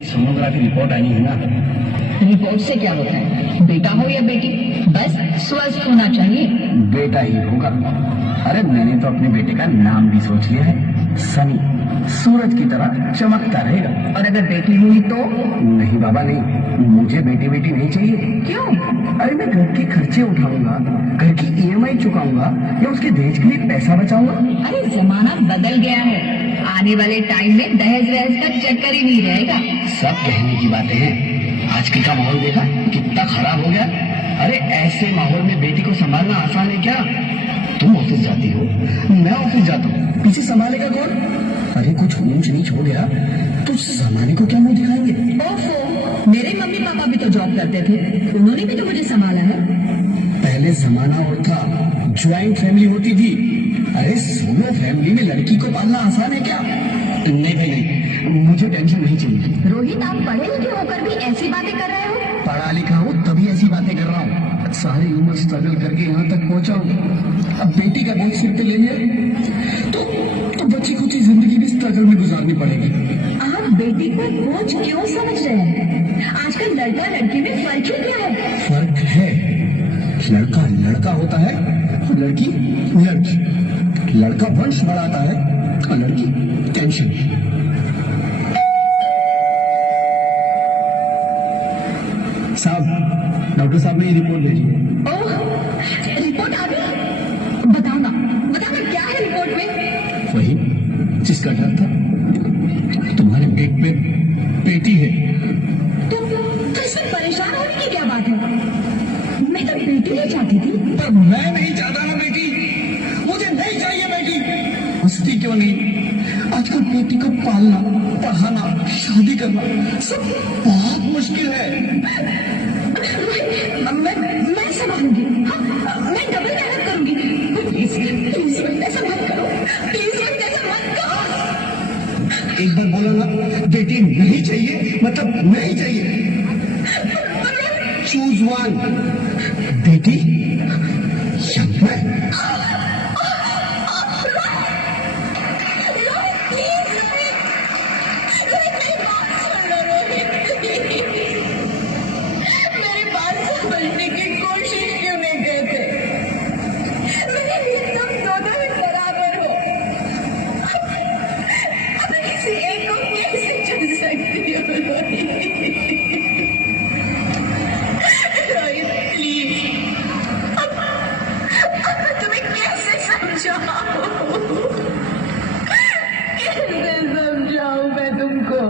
Sonography report आई है ना। Report से क्या होता है? बेटा हो या बेटी, बस स्वस्थ होना चाहिए। बेटा ही होगा। अरे मैंने तो अपने बेटे का नाम भी सोच लिया है, सनी। सूरज की तरह चमकता रहेगा। और अगर बेटी हुई तो? नहीं बाबा नहीं, मुझे बेटी बेटी नहीं चाहिए। क्यों? अरे मैं घर के खर्चे उठाऊंगा, घर की ईएमआई चुकाऊंगा या उसके दहेज के लिए पैसा बचाऊंगा। अरे जमाना बदल गया है, आने वाले टाइम में दहेज वहेज का चक्कर ही नहीं रहेगा। सब कहने की बातें हैं, आजकल का माहौल देखा कितना खराब हो गया। अरे ऐसे माहौल में बेटी को संभालना आसान है क्या? तुम ऑफिस जाती हो, मैं ऑफिस जाता हूँ, पीछे संभालेगा कौन? अरे कुछ ऊंच नीच हो गया तो जमाने को क्या मुंह दिखाएंगे? ओफो, मेरे मम्मी पापा भी तो जॉब करते थे, उन्होंने भी तो मुझे संभाला है। पहले जमाना और था, ज्वाइंट फैमिली होती थी। अरे सोलो फैमिली में लड़की को पालना आसान है क्या? नहीं भाई नहीं, मुझे टेंशन नहीं चाहिए। रोहित, आप पढ़े लिखे होकर भी ऐसी बातें कर रहे हो? पढ़ा लिखा हूँ तभी ऐसी बातें कर रहा हूँ। सारी उम्र स्ट्रगल करके यहाँ तक पहुँचा हूँ, अब बेटी का बोझ सिर पे लेने तो बच्ची को जिंदगी भी स्ट्रगल में गुजारनी पड़ेगी। आप बेटी को बोझ क्यों समझ रहे हैं? आजकल लड़का लड़की में फर्क ही क्या है? फर्क है, लड़का लड़का होता है, लड़की लड़की। लड़का वंश बढ़ाता है और लड़की टेंशन। साहब, डॉक्टर साहब ने ये रिपोर्ट भेजी है। ओह, रिपोर्ट आ गई? बताना बताना, क्या है रिपोर्ट में? वही जिसका डर था, तुम्हारे पेट में बेटी है। तो इसमें परेशान होने की क्या बात है? मैं तो बेटी नहीं चाहती थी। पर मैं नहीं चाहता ना बेटी, मुझे नहीं चाहिए बेटी। हंसती क्यों नहीं? आजकल बेटी को पालना, पढ़ाना, शादी करना सब बहुत मुश्किल है। मैं संभालूंगी। हाँ, मैं डबल मेहनत करूंगी। प्लीज प्लीज ऐसा मत करो, प्लीज ऐसा मत करो। एक बार बोलो ना, बेटी नहीं चाहिए मतलब नहीं चाहिए। चूज वन, बेटी या मैं। मेरे बात समझने की कोशिश क्यों नहीं करते? मेरे लिए तुम दोनों ही बराबर हो। अब किसी एक को कैसे चुन सकती हो रोहित? प्लीज, अब तुम्हें कैसे समझाऊं? कैसे समझाऊं मैं तुमको?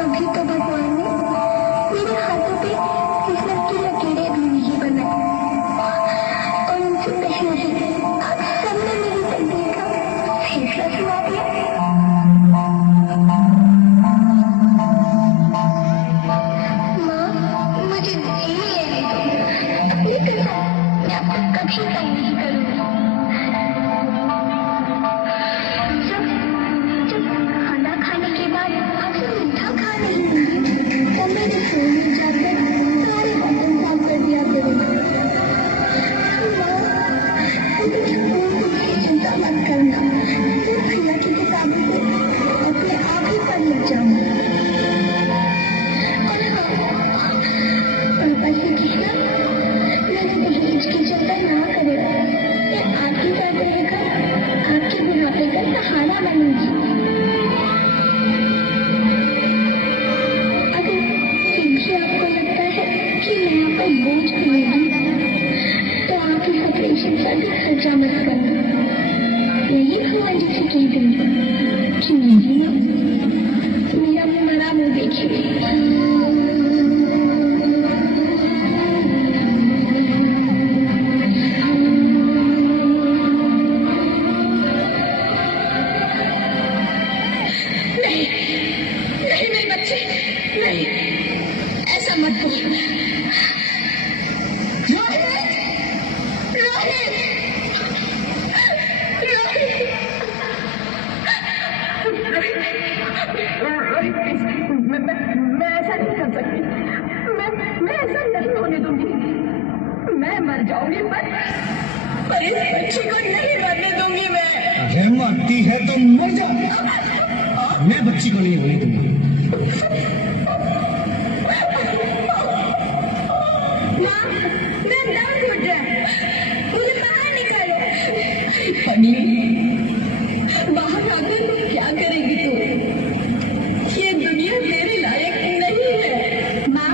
अभी तो भगवान ने मेरे हाथों पे किस्मत की लकीरें भी नहीं बनाई और उनसे पहले ही सबने मेरी तकदीर का फैसला सुना दिया। माँ, मुझे जी लेने दो। अपनी कसम, मैं आपको कभी तंग नहीं करूंगी। जब जब खाना खाने के बाद आपसे मीठा खा रही होंगी तो मैं रसोई में जाकर सारे बर्तन साफ कर दिया करूँगी। चिंता मत करना, मैं भैया की किताबों को अपने आप ही पढ़ लग जाऊंगी। और हाँ, पापा से कहना मेरे दहेज की चिंता ना करें, मैं आपके साथ रहेगा, आपके बुढ़ापे का सहारा बनूंगी। अगर फिर भी आपको लगता है कि मैं आप पर बोझ बनेगी तो आप इस ऑपरेशन का भी खर्चा मत करना। यही भगवान जी से कह दूंगी कि मेरी माँ मेरा मर जाऊंगी पर इस बच्ची को नहीं मरने दूंगी मैं। अरे मरती है तो मर जा, मैं बच्ची को नहीं होने दूंगा। माँ, मेरा दम घुट रहा है, मुझे बाहर निकालो। पगली, बाहर आकर क्या करेगी तू? ये दुनिया तेरे लायक नहीं है। माँ,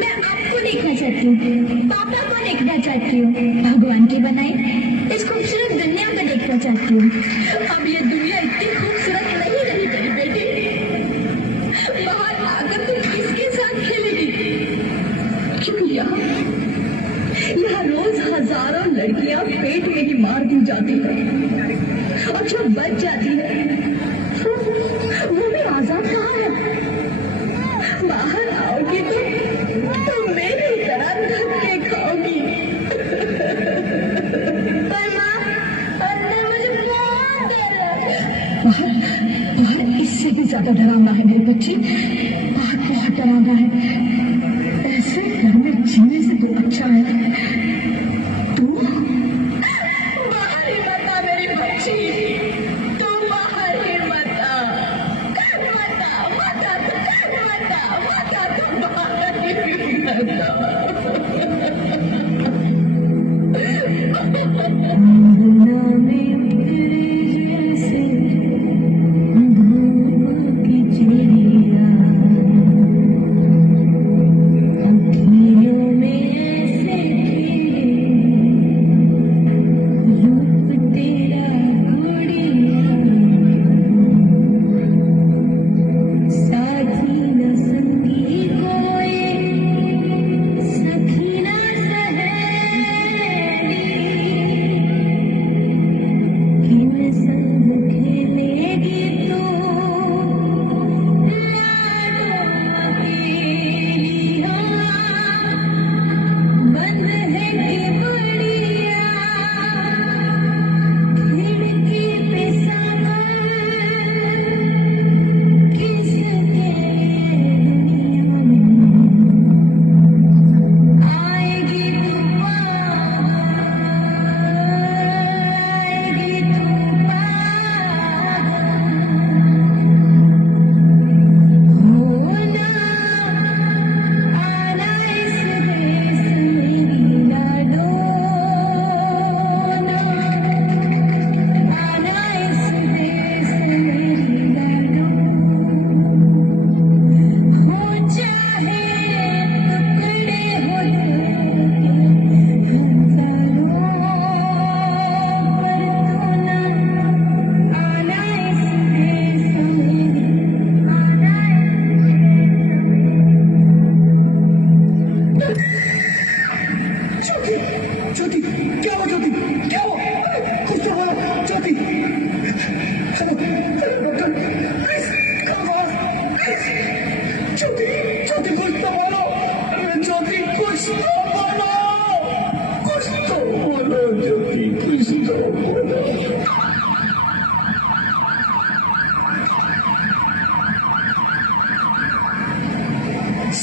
मैं आपको देखना चाहती हूँ, पापा को देखना चाहती हूँ, भगवान की बनाई इस खूबसूरत दुनिया को देखना चाहती हूँ। अब ये दुनिया इतनी खूबसूरत नहीं रही मेरी बेटी। बाहर आकर तू किसके साथ खेलेगी? क्योंकि यहाँ रोज हजारों लड़कियां पेट में ही मार दी जाती है, और जो बच जाती है वो भी आजाद कहाँ है? बाहर आओगी तो मेरी तरह धक्के खाओगी। पर माँ, अंदर मुझे बहुत डर लग रहा है। बाहर इससे भी ज्यादा डरावना है मेरी बच्ची, बाहर बहुत डरावना है। ऐसे घर में जीने से तो अच्छा है तू बाहर ही मत आ मेरी बच्ची, तू बाहर ही मत आ, मत आ, मत आ, मत आ, मत आ, तू बाहर ही मत आ।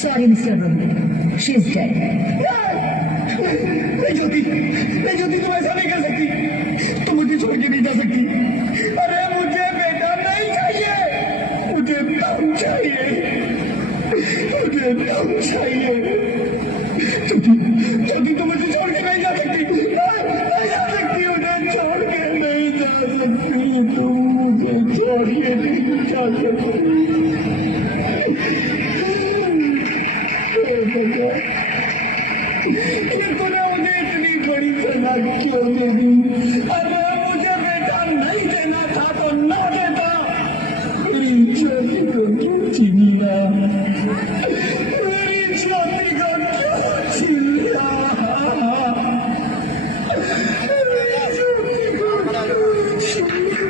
Sorry, Mr. Brahman. She is dead. नहीं ज्योति, तुम ऐसा नहीं कर सकती, तुम मुझे छोड़ के नहीं जा सकती। अरे मुझे बेटा नहीं चाहिए, मुझे दम चाहिए, मुझे दम चाहिए। ज्योति, तुम मुझे छोड़ के नहीं जा सकती, नहीं जा सकती, मुझे छोड़ के नहीं जा सकती, तुम मुझे छोड़ के नहीं जा सकती। तूने मुझे इतनी बड़ी सजा क्यों दे दी? अरे मुझे बेटा नहीं देना था तो न देता, मेरी ज्योति को क्यों छीन लिया, मेरी ज्योति को क्यों छीन लिया, मेरी ज्योति को क्यों छीन लिया?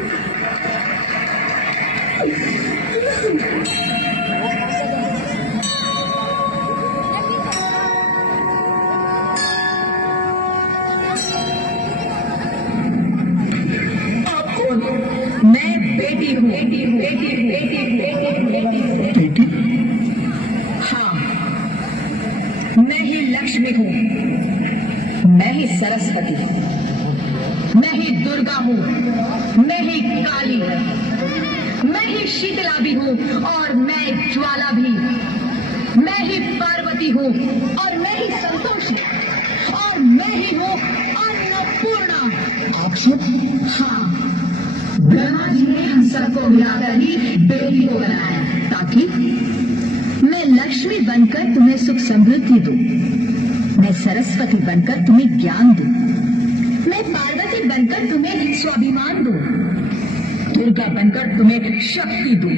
मैं बेटी हूँ, बेटी? हाँ, मैं ही लक्ष्मी हूँ। मैं ही सरस्वती हूँ, मैं ही दुर्गा हूँ, मैं ही काली, मैं ही शीतला भी हूँ और मैं ज्वाला भी, मैं ही पार्वती हूँ और मैं ही संतोषी और मैं ही हूँ अन्नपूर्णा। आप सब? हाँ, ब्रह्मा जी ने हम सबको मिलाकर ही बेटी को बनाया ताकि मैं लक्ष्मी बनकर तुम्हें सुख समृद्धि दूं, मैं सरस्वती बनकर तुम्हें ज्ञान दूं, मैं पार्वती बनकर तुम्हें स्वाभिमान दूं, दुर्गा बनकर तुम्हें शक्ति दूं,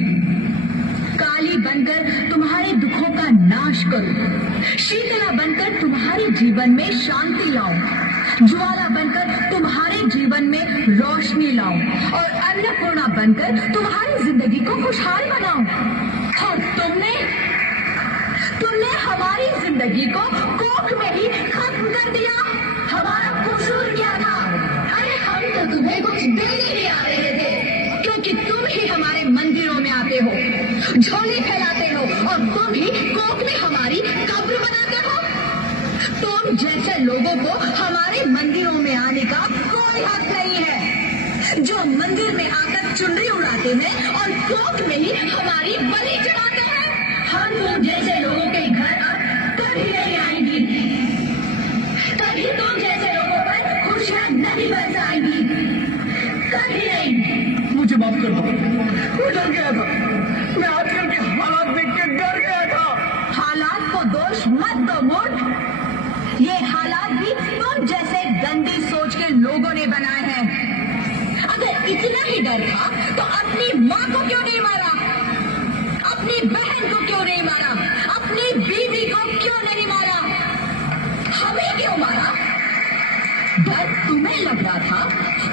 काली बनकर तुम्हारे दुखों का नाश करूं, शीतला बनकर तुम्हारे जीवन में शांति लाऊं, ज्वाला बनकर तुम्हारे जीवन में रोशनी लाऊं और अन्नपूर्णा बनकर तुम्हारी जिंदगी को खुशहाल बनाऊं। और तुमने हमारी जिंदगी को कोख में ही खत्म कर दिया। हमारा कसूर क्या था? अरे हम तो तुम्हें कुछ देने ही आ रहे थे, क्योंकि तुम ही हमारे मंदिरों में आते हो, झोले फैलाते हो और तुम ही कोख में हमारी कब्र बनाते हो। तुम जैसे लोगों को हमारे मंदिरों में आने का कोई हक नहीं है, जो मंदिर में आकर चुनरी उड़ाते हैं और कोख में ही हमारी बलि चढ़ाते हैं। हम तुम जैसे लोगों के घर कभी नहीं आएंगी, कभी तुम जैसे लोगों पर खुशियां नहीं बरसाएंगी, कभी नहीं। मुझे माफ कर दो, मैं डर गया था, मैं आजकल के हालात देख के डर गया था। हालात को दोष मत दो मूर्ख, ये हालात भी तुम जैसे गंदी सोच के लोगों ने बनाए हैं। अगर इतना ही डर था तो अपनी माँ को क्यों नहीं मारा, अपनी बहन को क्यों नहीं मारा, अपनी बीवी को क्यों नहीं मारा, हमें क्यों मारा? डर तुम्हें लग रहा था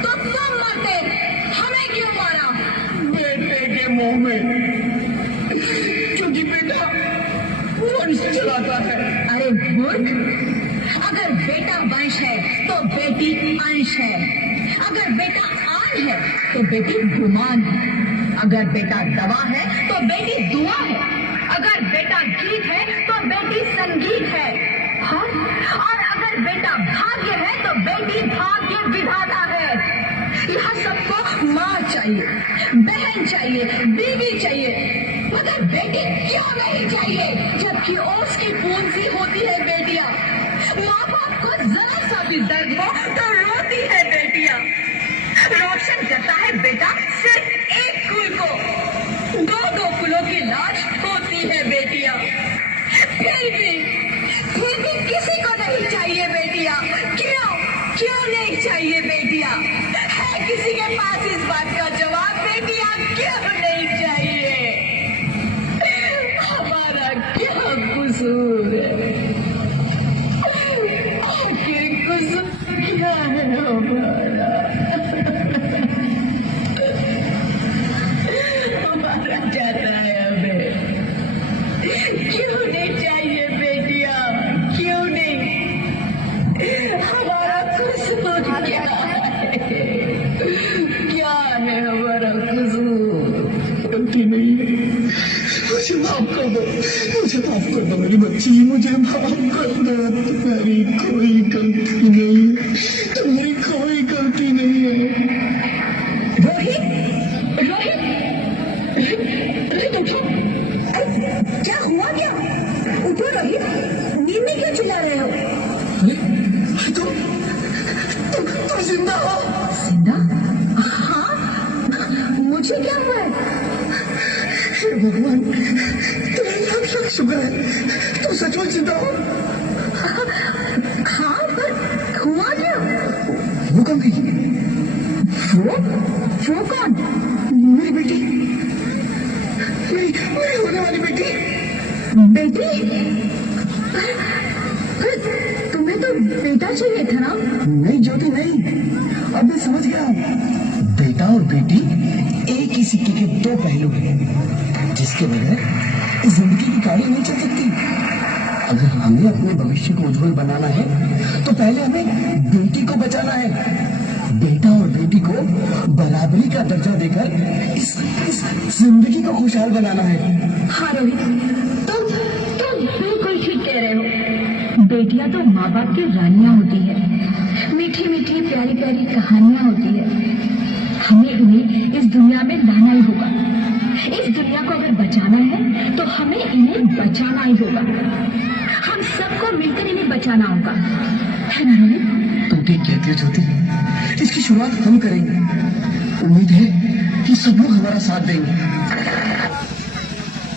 तो तुम मरते, हमें क्यों मारा? बेटे के मुंह में, क्योंकि बेटा वंश चलाता है। अरे मूर्ख, अगर बेटा वंश है तो बेटी अंश है, अगर बेटा आन है तो बेटी गुमान है, अगर बेटा दवा है तो बेटी दुआ है, अगर बेटा गीत है तो बेटी संगीत है, हाँ? और अगर बेटा भाग्य है तो बेटी भाग्य विधाता है। यहाँ सबको माँ चाहिए, बहन चाहिए, बीवी चाहिए, मगर बेटी क्यों नहीं चाहिए? जबकि ओस की बूंद सी होती है बेटियां, माँ बाप को जरा सा भी दर्द हो तो रोती है बेटियां, रोशन करता है बेटा सिर्फ एक कुल को, दो कुलों की लाश होती है बेटियां। फिर भी किसी को नहीं चाहिए बेटियां। क्यों नहीं चाहिए बेटियां? है किसी के पास इस बात का जवाब? बेटियां क्यों नहीं चाहिए? हमारा क्या कसूर है? आखिर कसूर क्या है हमारा? हमारा जाता है हमें, क्यों नहीं चाहिए बेटियां? क्यों नहीं? हमारा कसूर क्या है? क्या है हमारा कसूर? गलती नहीं है, मुझे माफ कर दो, मुझे माफ कर दो मेरी बच्ची, मुझे माफ कर दो। तुम्हारी कोई गलती नहीं है, तुम्हारी कोई गलती नहीं है। रोहित, उठो। क्या हुआ क्या? उठो रोहित, नींद में क्यों चिल्ला रहे हो? तुम जिंदा हो? जिंदा? हाँ, मुझे क्या हुआ है? हे भगवान, तुम्हारी लाख शुक्र है, तुम सचमुच जिंदा हो। हाँ, पर हुआ क्या? वो कौन थी? वो कौन? मेरी बेटी, मेरी होने वाली बेटी। तुम्हें तो बेटा चाहिए था ना? नहीं ज्योति, नहीं, अब मैं समझ गया हूँ। बेटा और बेटी एक ही सिक्के के दो पहलू हैं, जिसके बगैर जिंदगी की गाड़ी नहीं चल सकती। अगर हमें अपने भविष्य को उज्जवल बनाना है तो पहले हमें बेटी को बचाना है। बेटा और बेटी को बराबरी का दर्जा देकर इस जिंदगी को खुशहाल बनाना है। हाँ रोहित, तुम बिल्कुल ठीक कह रहे हो। बेटियां तो माँ बाप की रानियां होती है, प्यारी कहानियां होती है। हमें इन्हें इस दुनिया में लाना ही होगा। इस दुनिया को अगर बचाना है तो हमें इन्हें बचाना ही होगा। हम सबको मिलकर इन्हें बचाना होगा, है ना रोहित? तुम ठीक कहती हो ज्योति। इसकी शुरुआत हम करेंगे। उम्मीद है कि सब लोग हमारा साथ देंगे।